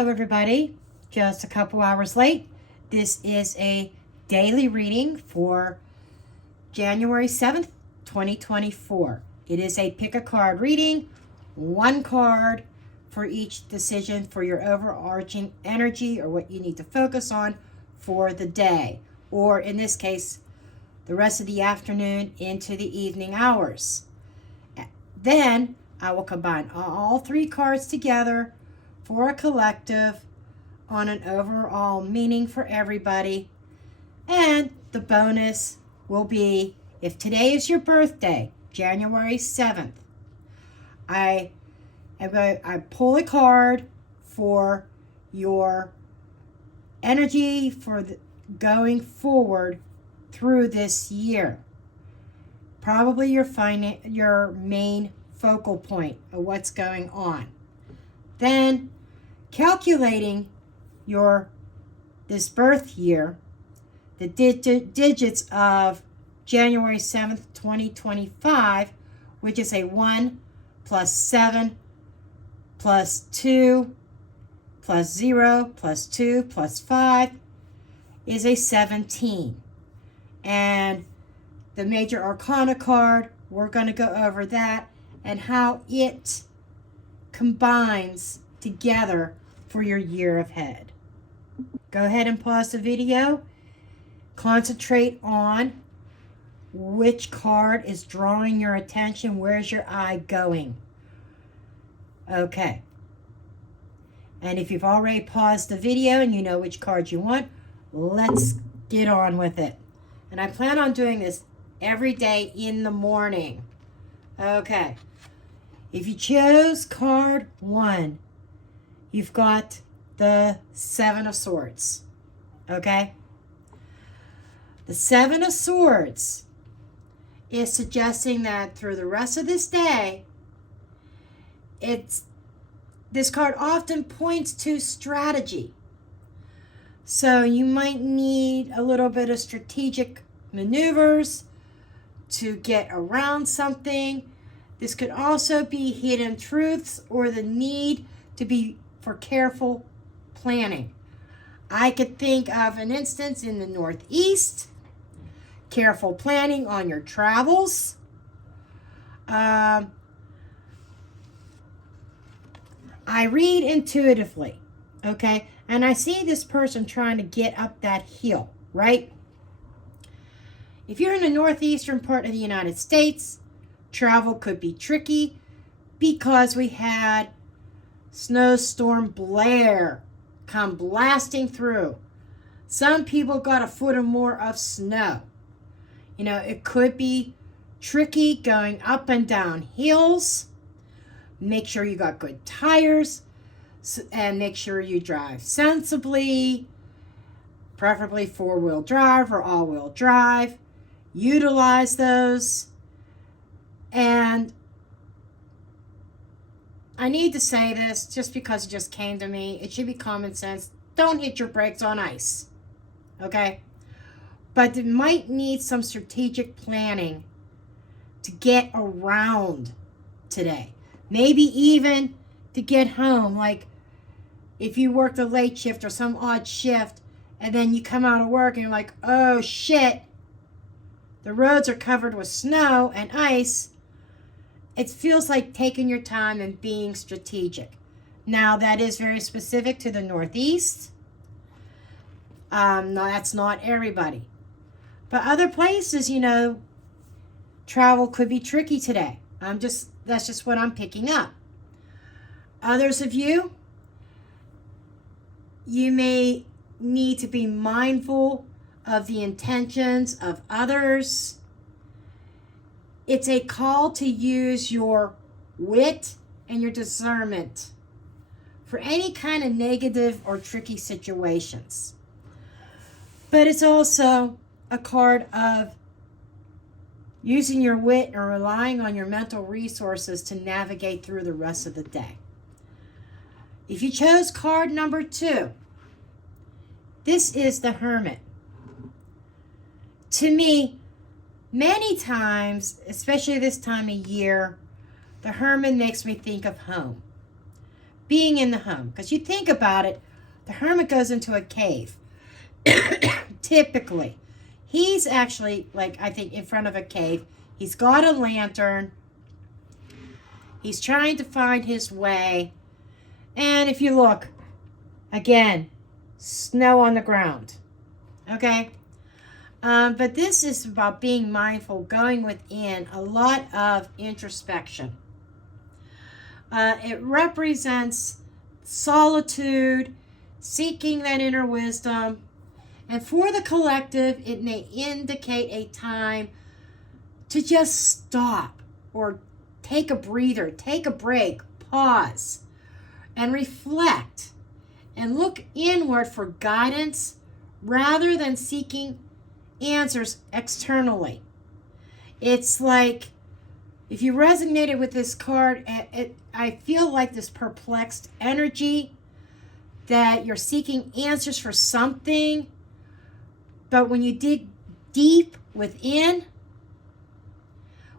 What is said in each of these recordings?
Hello everybody, just a couple hours late. This is a daily reading for January 7th, 2024. It is a pick a card reading, one card for each decision for your overarching energy or what you need to focus on for the day, or in this case, the rest of the afternoon into the evening hours. Then I will combine all three cards together for a collective on an overall meaning for everybody. And the bonus will be, if today is your birthday, January 7th, I pull a card for your energy for going forward through this year. Probably your main focal point of what's going on. Then calculating this birth year, the digits of January 7th, 2025, which is a 1 plus 7 plus 2 plus 0 plus 2 plus 5 is a 17. And the major arcana card, we're going to go over that and how it combines together for your year ahead. Go ahead and pause the video. Concentrate on which card is drawing your attention. Where's your eye going? Okay. And if you've already paused the video and you know which card you want, let's get on with it. And I plan on doing this every day in the morning. Okay. If you chose card 1, you've got the 7 of Swords. Okay? The 7 of Swords is suggesting that through the rest of this day, this card often points to strategy. So you might need a little bit of strategic maneuvers to get around something. This could also be hidden truths or the need to be for careful planning. I could think of an instance in the Northeast, careful planning on your travels. I read intuitively, okay? And I see this person trying to get up that hill, right? If you're in the northeastern part of the United States, travel could be tricky because we had snowstorm Blair come blasting through. Some people got a foot or more of snow. You know, it could be tricky going up and down hills. Make sure you got good tires and make sure you drive sensibly, preferably 4-wheel drive or all-wheel drive. Utilize those. And I need to say this just because it just came to me. It should be common sense. Don't hit your brakes on ice. Okay? But it might need some strategic planning to get around today. Maybe even to get home. Like if you worked a late shift or some odd shift and then you come out of work and you're like, oh shit, the roads are covered with snow and ice. It feels like taking your time and being strategic. Now, that is very specific to the Northeast. No, that's not everybody. But other places, you know, travel could be tricky today. That's just what I'm picking up. Others of you, you may need to be mindful of the intentions of others. It's a call to use your wit and your discernment for any kind of negative or tricky situations. But it's also a card of using your wit and relying on your mental resources to navigate through the rest of the day. If you chose card number 2, this is the Hermit. To me, many times, especially this time of year, the Hermit makes me think of home. being in the home. Because you think about it, the hermit goes into a cave. Typically. He's actually, like, I think, in front of a cave. He's got a lantern. He's trying to find his way. And if you look, again, snow on the ground. Okay? But this is about being mindful, going within, a lot of introspection. It represents solitude, seeking that inner wisdom. And for the collective, it may indicate a time to just stop or take a breather, take a break, pause, and reflect and look inward for guidance rather than seeking answers externally. It's like, if you resonated with this card, I feel like this perplexed energy that you're seeking answers for something, but when you dig deep within,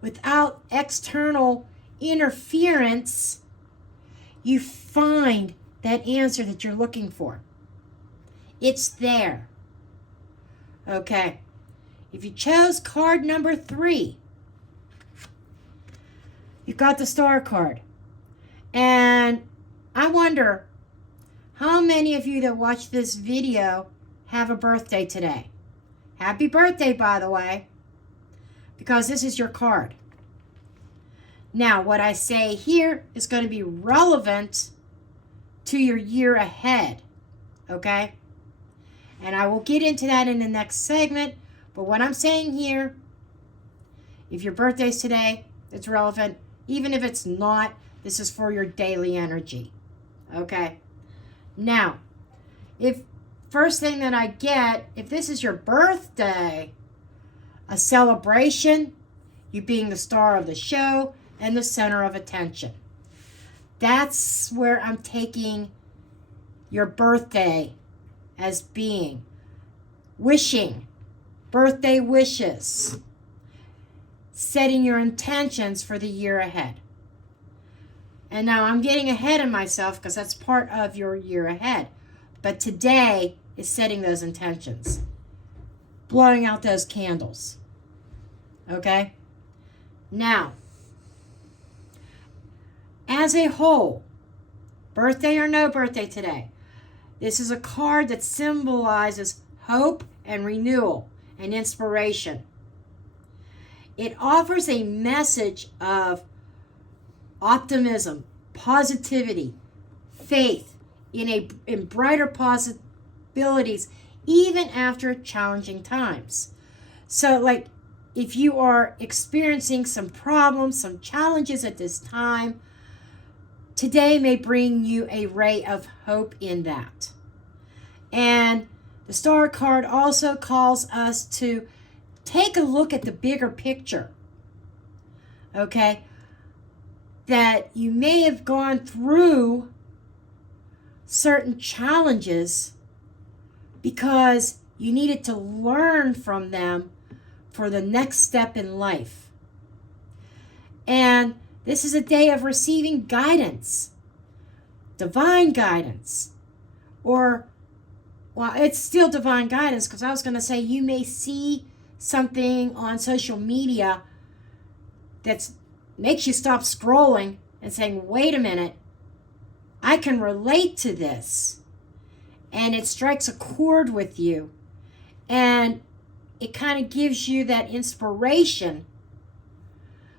without external interference, you find that answer that you're looking for. It's there. Okay. If you chose card number 3, you got the Star card. And I wonder how many of you that watch this video have a birthday today. Happy birthday, by the way, because this is your card. Now, what I say here is going to be relevant to your year ahead, okay? And I will get into that in the next segment, but what I'm saying here, if your birthday's today, it's relevant. Even if it's not, this is for your daily energy, okay? Now, first thing that I get, if this is your birthday, a celebration, you being the star of the show and the center of attention. That's where I'm taking your birthday as being. Wishing, birthday wishes, setting your intentions for the year ahead. And now I'm getting ahead of myself because that's part of your year ahead. But today is setting those intentions. Blowing out those candles. Okay? Now, as a whole, birthday or no birthday today, this is a card that symbolizes hope and renewal and inspiration. It offers a message of optimism, positivity, faith in brighter possibilities, even after challenging times. So, like, if you are experiencing some problems, some challenges at this time, today may bring you a ray of hope in that. And the Star card also calls us to take a look at the bigger picture. Okay? That you may have gone through certain challenges because you needed to learn from them for the next step in life. And this is a day of receiving guidance, divine guidance, or, well, it's still divine guidance, because I was going to say you may see something on social media that makes you stop scrolling and saying, wait a minute, I can relate to this. And it strikes a chord with you. And it kind of gives you that inspiration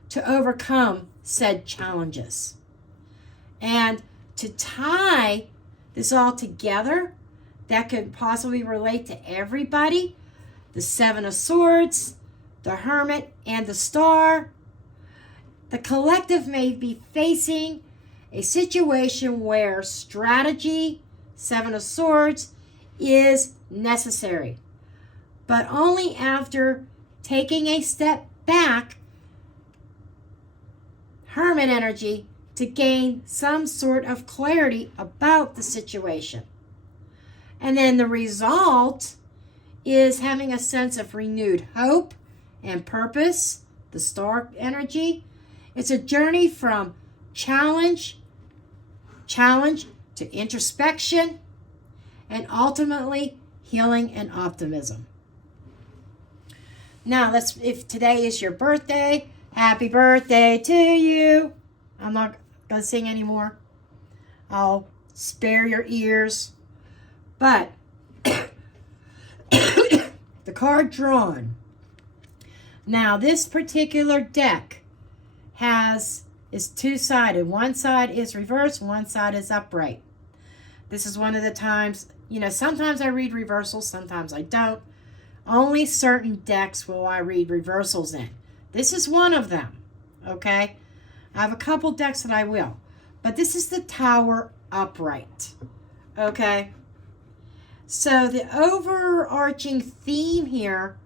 to overcome said challenges. And to tie this all together, that could possibly relate to everybody. The Seven of Swords, the Hermit, and the Star. The collective may be facing a situation where strategy, Seven of Swords, is necessary. But only after taking a step back, Hermit energy, to gain some sort of clarity about the situation. And then the result is having a sense of renewed hope and purpose, the Star energy. It's a journey from challenge challenge to introspection, and ultimately healing and optimism. Now, if today is your birthday, happy birthday to you. I'm not going to sing anymore. I'll spare your ears. But the card drawn. Now, this particular deck is two-sided. One side is reversed, one side is upright. This is one of the times, sometimes I read reversals, sometimes I don't. Only certain decks will I read reversals in. This is one of them, okay? I have a couple decks that I will. But this is the Tower upright, okay? So the overarching theme here,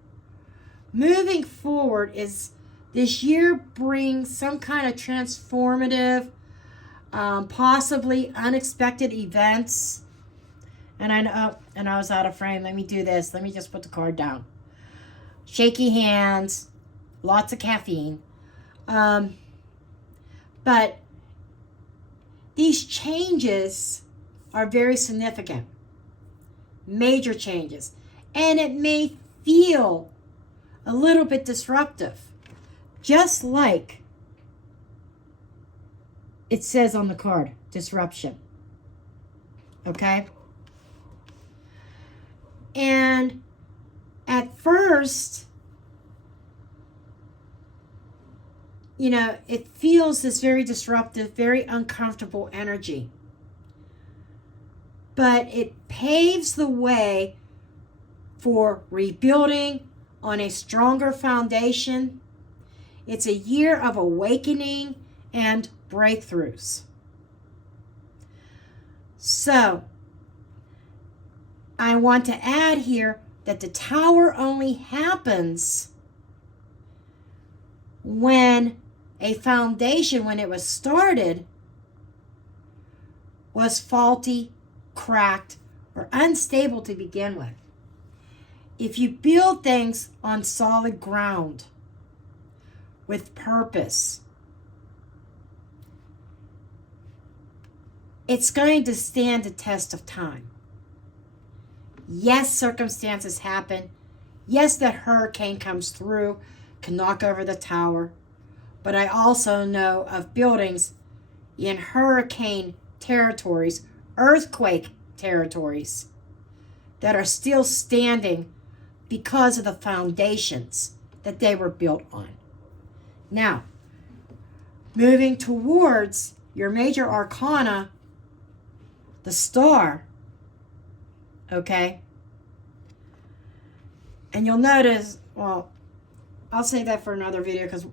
moving forward, is this year brings some kind of transformative, possibly unexpected events. And I know, and I was out of frame. Let me do this. Let me just put the card down. Shaky hands, lots of caffeine. But these changes are very significant. Major changes. And it may feel a little bit disruptive. Just like it says on the card, disruption. Okay? And at first, it feels this very disruptive, very uncomfortable energy. But it paves the way for rebuilding on a stronger foundation. It's a year of awakening and breakthroughs. So, I want to add here that the Tower only happens when a foundation, when it was started, was faulty, cracked, or unstable to begin with. If you build things on solid ground with purpose, it's going to stand the test of time. Yes, circumstances happen. Yes, that hurricane comes through, can knock over the tower. But I also know of buildings in hurricane territories, earthquake territories, that are still standing because of the foundations that they were built on. Now, moving towards your major arcana, the Star, okay? And you'll notice, well, I'll save that for another video because,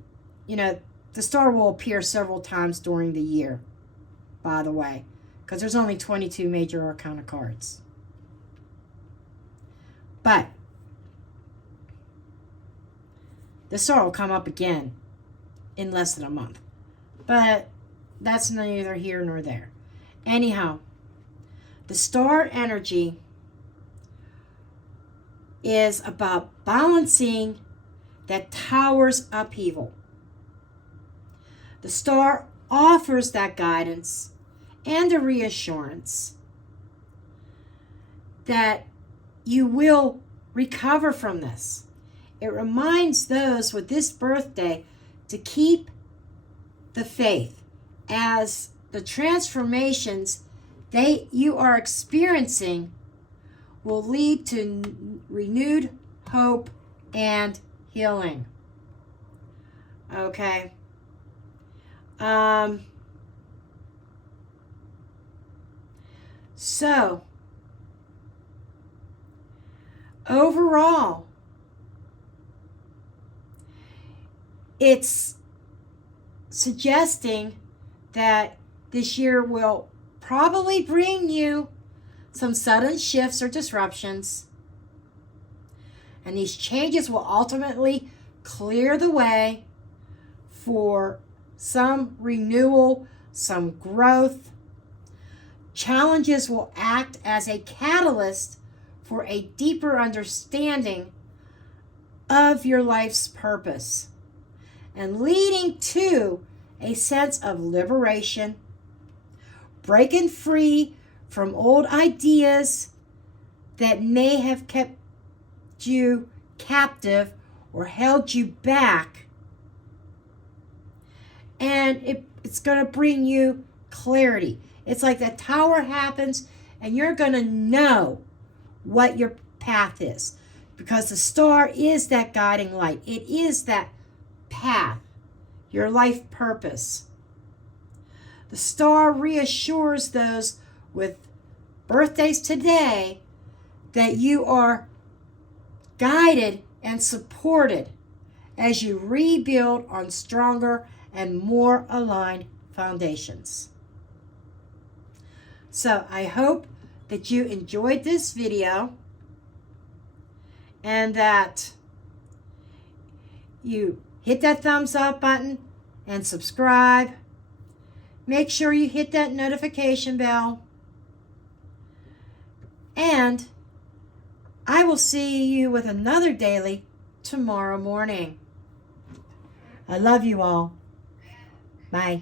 the Star will appear several times during the year, by the way, because there's only 22 major arcana cards. But the Star will come up again in less than a month. But that's neither here nor there. Anyhow, the Star energy is about balancing that Tower's upheaval. The Star offers that guidance and a reassurance that you will recover from this. It reminds those with this birthday to keep the faith, as the transformations you are experiencing will lead to renewed hope and healing. Okay. So, overall, it's suggesting that this year will probably bring you some sudden shifts or disruptions. And these changes will ultimately clear the way for some renewal, some growth. Challenges will act as a catalyst for a deeper understanding of your life's purpose and leading to a sense of liberation, breaking free from old ideas that may have kept you captive or held you back. And it's going to bring you clarity. It's like the tower happens and you're going to know what your path is, because the star is that guiding light. It is that path, your life purpose. The star reassures those with birthdays today that you are guided and supported as you rebuild on stronger and more aligned foundations. So I hope that you enjoyed this video and that you hit that thumbs up button and subscribe. Make sure you hit that notification bell. And I will see you with another daily tomorrow morning. I love you all. Bye.